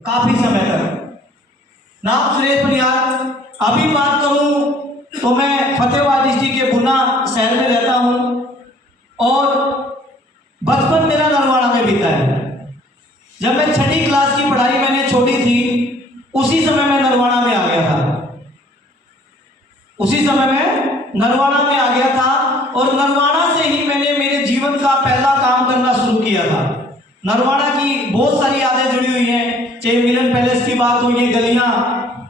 काफी समय तक। नाम सुरेश पनियार। अभी बात करूं तो मैं फतेहाबाद डिस्ट्रिक्ट के बुना शहर में रहता हूं और बचपन मेरा नरवाड़ा में बीता है। जब मैं 6ठी क्लास की पढ़ाई मैंने छोड़ी थी उसी समय मैं नरवाड़ा में आ गया था। उसी समय मैं नरवाड़ा में आ गया था और नरवाड़ा से ही मैंने मेरे जीवन का पहला काम करना शुरू किया था। नरवाड़ा की बहुत सारी यादें जुड़ी हुई हैं, चाहे मिलन पैलेस की बात हो, ये गलियां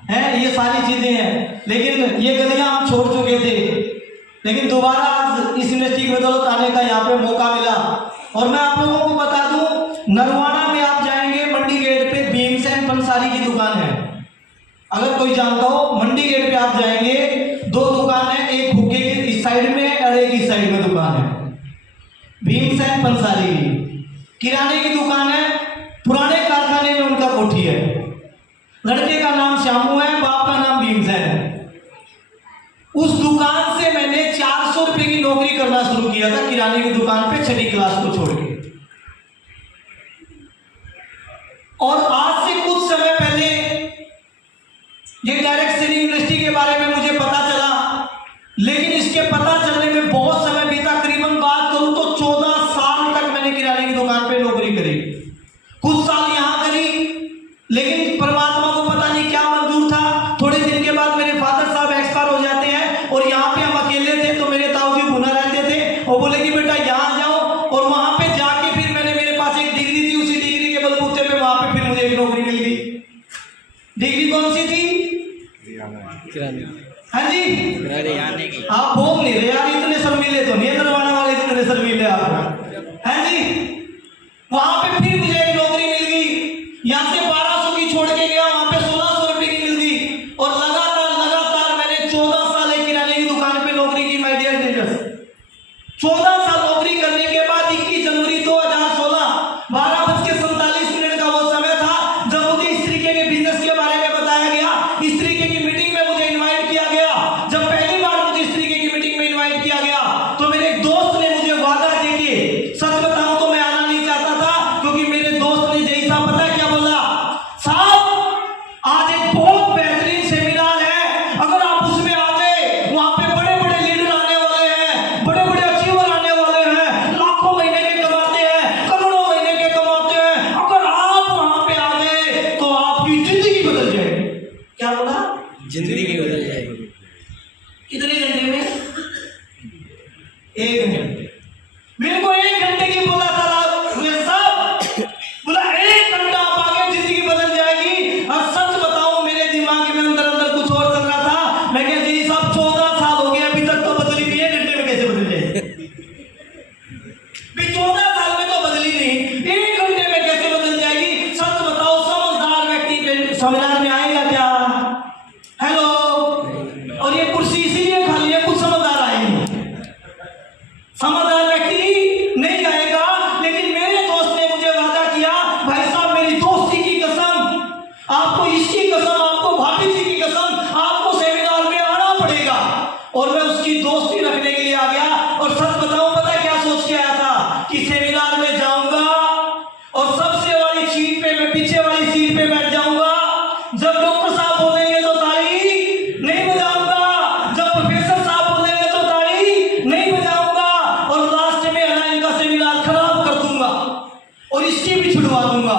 हैं, ये सारी चीजें हैं, लेकिन ये गलियां हम छोड़ चुके थे। लेकिन दोबारा आज इस यूनिवर्सिटी की बदौलत आने का यहाँ पे मौका मिला। और मैं आप लोगों को बता दूं, नरवाड़ा में आप जाएंगे मंडी गेट पे भीमसेन पंसारी की दुकान है। अगर कोई जानता हो, मंडी गेट पे आप जाएंगे, 2 दुकान है, एक हुक्के की इस साइड में और एक इस साइड में दुकान है। भीमसेन पंसारी की किराने की दुकान है, पुराने कारखाने में उनका कोठी है। लड़के का नाम श्यामू है, बाप का नाम भीमसेन है। उस दुकान से मैंने 400 रुपए की नौकरी करना शुरू किया था किराने की दुकान पे 6ठी क्लास को छोड़ के। और आज से कुछ समय पहले ये डायरेक्ट सेलिंग इंडस्ट्री के बारे में मुझे पता चला, लेकिन इसके पता चलने में बहुत समय बीता। करीबन बात करूं तो 14 साल तक मैंने किराने की दुकान पे नौकरी करी। कुछ साल यहां करी, लेकिन परमात्मा को पता नहीं क्या मंजूर था। थोड़े दिन के बाद मेरे फादर साहब एक्सपायर हो जाते हैं और यहाँ पे हम अकेले थे, तो मेरे ताऊजी भुना रहते थे और बोले कि बेटा यहाँ जाओ। और वहां पे जाके फिर मैंने, मेरे पास एक डिग्री थी, उसी डिग्री के बलबूते पे वहां पे फिर मुझे एक नौकरी मिल गई। डिग्री कौन सी थी? हाँ जी, आप बोल नहीं रहे यार, इतने शर्मीले तो नहीं, नरवाड़ा वाले इतने शर्मीले आप। हाँ जी, वहां पे फिर मुझे एक नौकरी मिल गई। यहाँ से 1200 की छोड़ के गया, वहां पे 1600 रुपए की मिल गई। और लगातार मैंने 14 साल एक किराने की दुकान पे नौकरी की। माय डियर लीडर्स, 14 साल नौकरी करने के बाद 21 जनवरी 2016 12:47 का वो समय था जब मुझे इस तरीके के बिजनेस के बारे में बताया गया। इस तरीके की मीटिंग में मुझे इनवाइट किया गया। जब पहली बार मुझे इस तरीके की मीटिंग में इनवाइट किया गया तो मेरे एक दोस्त ने मुझे वादा देके, सच बताऊं तो मैं आना नहीं चाहता था, क्योंकि मेरे दोस्त ने जैसा पता क्या बोला, साहब आज एक बहुत बेहतरीन सेमिनार है, अगर आप उसमें आ गए, वहां पे बड़े बड़े लीडर आने वाले हैं, बड़े बड़े अचीवर आने वाले हैं, लाखों महीने के कमाते हैं, करोड़ों महीने के कमाते हैं, अगर आप वहां पे आ गए तो आपकी जिंदगी बदल जाएगी। क्या बोला? जिंदगी बदल जाएगी। कितने घंटे में? 1 घंटे। मेरे को 1 घंटे की बोला था साहब, बोला 1 घंटा आप आगे जिंदगी बदल जाएगी। और सच बताऊं, मेरे दिमाग में अंदर अंदर कुछ और चल रहा था। मैं कह जी साहब 14 साल हो गए, अभी तक तो बदली नहीं है, 1 घंटे में कैसे बदल जाएगी? 14 साल में तो बदली नहीं, 1 घंटे में कैसे बदल जाएगी? सच बताओ, समझदार व्यक्ति सेमिनार में आएगा क्या? हेलो, और ये कुर्सी इसीलिए खाली है, कुछ समझदार आएंगे, समझदार व्यक्ति नहीं आएगा। लेकिन मेरे दोस्त ने मुझे वादा किया, भाई साहब मेरी दोस्ती की कसम, आपको इसकी कसम, आपको भाभी जी की कसम, आपको सेमिनार में आना पड़ेगा। और मैं उसकी दोस्ती रखने के लिए आ गया। और सच बताऊं, पता क्या सोच के आया था कि सेमिनार में जाऊंगा और सबसे वाली सीट पे, मैं पीछे वाली सीट पे बैठ जाऊंगा। जब डॉक्टर साहब बोलेंगे तो ताली नहीं बजाऊंगा, जब प्रोफेसर साहब बोलेंगे तो ताली नहीं बजाऊंगा, और लास्ट में है इनका सेमिनार खराब कर दूंगा और इसकी भी छुड़वा दूंगा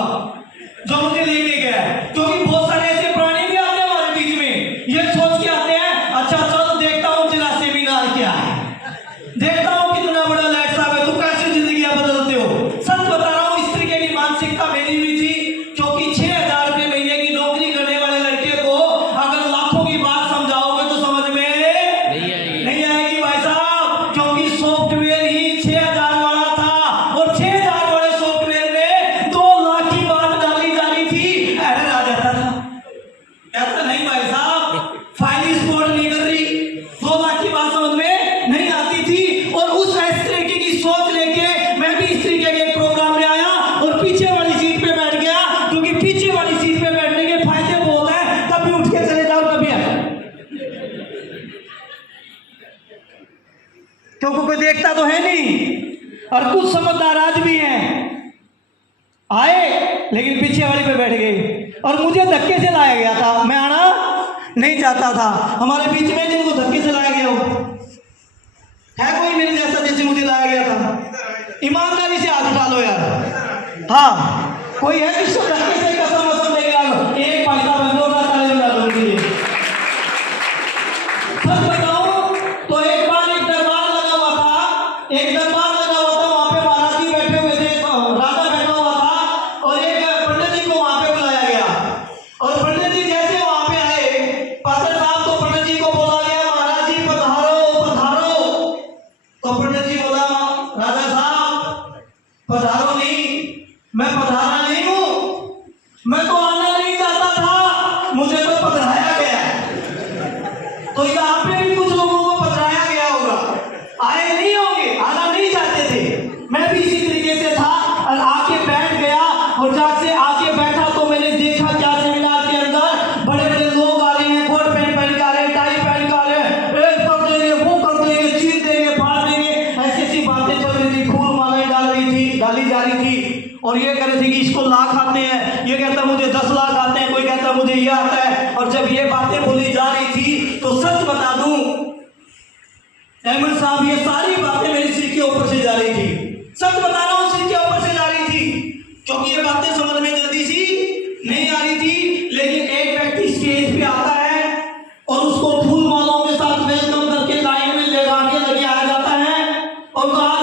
जो मुझे लेके गया है। क्योंकि बहुत सारे ऐसे प्राणी भी आते हैं हमारे बीच में, ये सोच के आते हैं, अच्छा चलो देखता हूं तेरा सेमिनार क्या है, देखता हूं कितना बड़ा लाइट साहब है, तू कैसे जिंदगियां बदलते हो। सच बता रहा हूं, इस तरीके की मानसिकता मेरी भी थी। क्योंकि 6000 रुपए महीने की नौकरी करने वाले लड़के को अगर लाखों की बात समझाओगे तो समझ में नहीं आएगी भाई साहब। क्योंकि सॉफ्टवेयर ही 6000 वाला था और 6000 वाले सॉफ्टवेयर में 2 लाख की बात डाली जा रही थी, एरर आ जाता था। ऐसा नहीं भाई साहब, फाइल स्पोर्ट नहीं कर रही, 2 लाख की बात समझ में नहीं आती थी। और उस इस तरीके की सोच लेके मैं भी इस तरीके के प्रोग्राम में आया और पीछे वाली सीट पे बैठ गया। क्योंकि पीछे वाली सीट पे बैठने के फायदे बहुत हैं, कभी उठ के चले जाओ, कभी आ जाओ, क्योंकि कोई देखता तो है नहीं। और कुछ समझदार आज भी हैं, आए लेकिन पीछे वाली पे बैठ गए। और मुझे धक्के से लाया गया था। मैं आना नहीं चाहता था। हमारे बीच में जिनको धक्के से लाया गया हो है कोई मेरे जैसा जैसे मुझे लाया गया था? ईमानदारी से हाथ उठा लो यार। हाँ, कोई है जिसको धक्के से कसम वसम लेके आ लो? एक पैसा बंदो ना ताले लगा दो उनके लिए। सच बताऊं तो एक बार एक दरबार लगा हुआ था, वहां पे महाराज जी बैठे हुए थे, राजा बैठा हुआ था और एक पंडित जी को वहां पे बुलाया गया। और पंडित जी जैसे वहां पे आए, पात्र साहब को पंडित जी को बोला गया, महाराज जी पधारो पधारो। तो पंडित जी बोला, राजा साहब पधारो नहीं, मैं पधारा नहीं हूं, मैं तो आना नहीं चाहता था, मुझे तो पधराया गया। तो यहाँ पे भी कुछ लोगों को पधराया गया होगा, आए नहीं होंगे, आना नहीं चाहते थे। मैं भी इसी तरीके से था और आके बैठ गया। और जब से आके बैठा तो मैंने देखा क्या सेमिनार के अंदर बड़े बड़े लोग आ रहे हैं, कोट पैंट पहन के आ रहे हैं, टाई पहन के आ रहे हैं, एक कर देंगे, वो कर देंगे, चीर देंगे, फाड़ देंगे, ऐसी ऐसी बातें चल रही थी। फूल मालाएं डाली जा रही थी और ये कह रहे थे कि इसको लाख आते हैं, ये कहता मुझे 10 लाख आते हैं, कोई कहता मुझे ये आता है। और जब ये बातें बोली जा रही थी तो सच बता दूं अहमद साहब, ये सारी बातें मेरे सिर के ऊपर से जा रही थी। सच बता रहा हूं, सिर के ऊपर से जा रही थी, क्योंकि ये बातें समझ में जल्दी सी नहीं आ रही थी। लेकिन एक व्यक्ति स्टेज पे आता है और उसको फूल मालाओं के साथ वेलकम करके लाइन में लगा के लेके आया जाता है और कहा